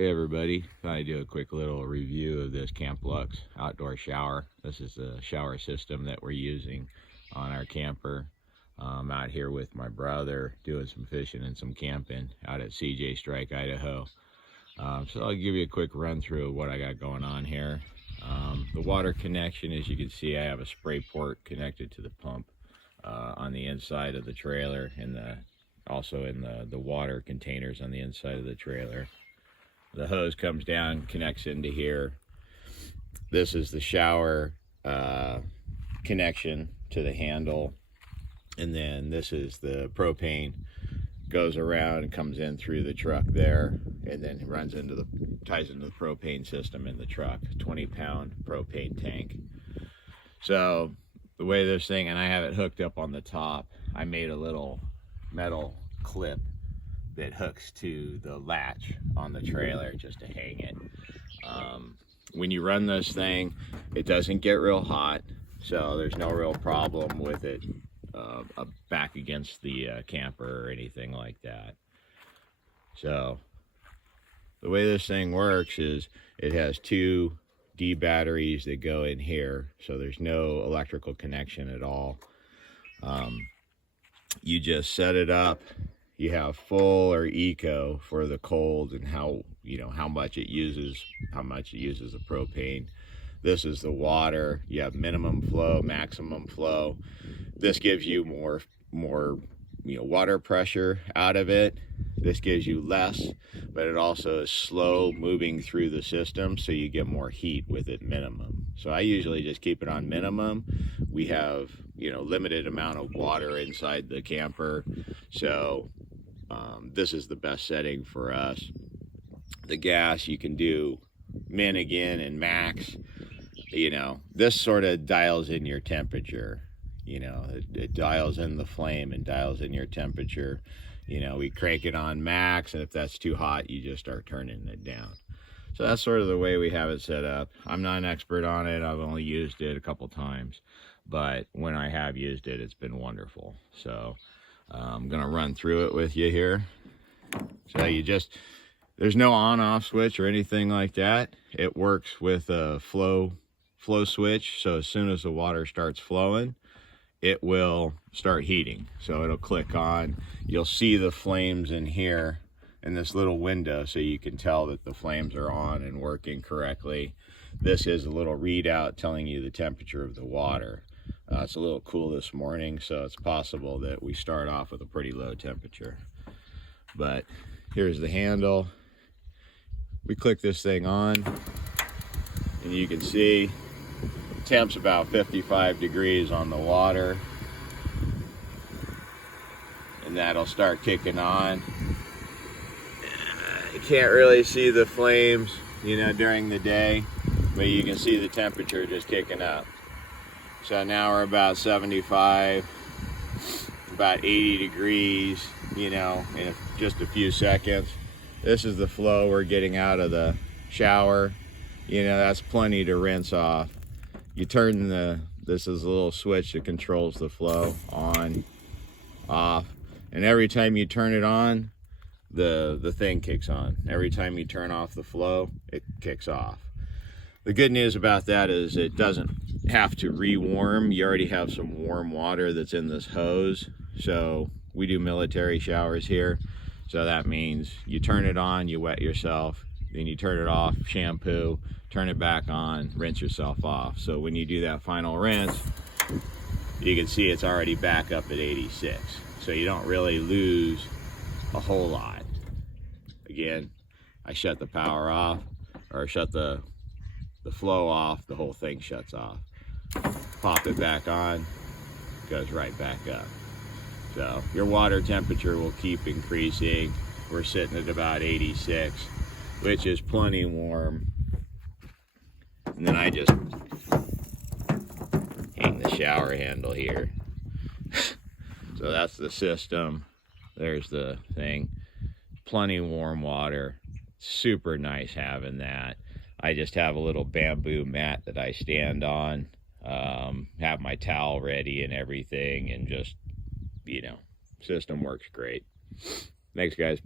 Hey everybody, thought I'd do a quick little review of this Camplux Outdoor shower. This is the shower system that we're using on our camper. I'm out here with my brother doing some fishing and some camping out at CJ Strike, Idaho. So I'll give you a quick run through of what I got going on here. The water connection, as you can see, I have a spray port connected to the pump on the inside of the trailer, and also in the water containers on the inside of the trailer. The hose comes down, connects into here. This is the shower connection to the handle, and then this is the propane. Goes around and comes in through the truck there, and then runs into ties into the propane system in the truck. 20-pound propane tank. So the way this thing, and I have it hooked up on the top, I made a little metal clip that hooks to the latch on the trailer just to hang it. When you run this thing, it doesn't get real hot, so there's no real problem with it back against the camper or anything like that. So the way this thing works is it has two D batteries that go in here, so there's no electrical connection at all. You just set it up. You have full or eco for the cold and how much it uses the propane. This is the water. You have minimum flow, maximum flow. This gives you more water pressure out of it. This gives you less, but it also is slow moving through the system, so you get more heat with it minimum. So I usually just keep it on minimum. We have limited amount of water inside the camper, so this is the best setting for us. The gas, you can do min again and max. This sort of dials in your temperature. It dials in the flame and dials in your temperature. We crank it on max, and if that's too hot, you just start turning it down. So that's sort of the way we have it set up. I'm not an expert on it. I've only used it a couple times, but when I have used it, it's been wonderful. So I'm gonna run through it with you here. So there's no on-off switch or anything like that. It works with a flow switch. So as soon as the water starts flowing, it will start heating. So it'll click on. You'll see the flames in here in this little window, so you can tell that the flames are on and working correctly. This is a little readout telling you the temperature of the water. It's a little cool this morning, so it's possible that we start off with a pretty low temperature. But here's the handle. We click this thing on, and you can see temp's about 55 degrees on the water, and that'll start kicking on. You can't really see the flames during the day, but you can see the temperature just kicking up. So now we're about 75, about 80 degrees, in just a few seconds. This is the flow we're getting out of the shower. That's plenty to rinse off. You turn this is a little switch that controls the flow on, off, and every time you turn it on, the thing kicks on. Every time you turn off the flow, it kicks off. The good news about that is it doesn't have to re-warm. You already have some warm water that's in this hose. So we do military showers here. So that means you turn it on, you wet yourself, then you turn it off, shampoo, turn it back on, rinse yourself off. So when you do that final rinse, you can see it's already back up at 86. So you don't really lose a whole lot. Again, I shut the power off, or shut the flow off, the whole thing shuts off. Pop it back on, goes right back up. So your water temperature will keep increasing. We're sitting at about 86, which is plenty warm. And then I just hang the shower handle here. So that's the system. There's the thing. Plenty warm water. Super nice having that. I just have a little bamboo mat that I stand on. Have my towel ready and everything, and just, system works great. Thanks, guys.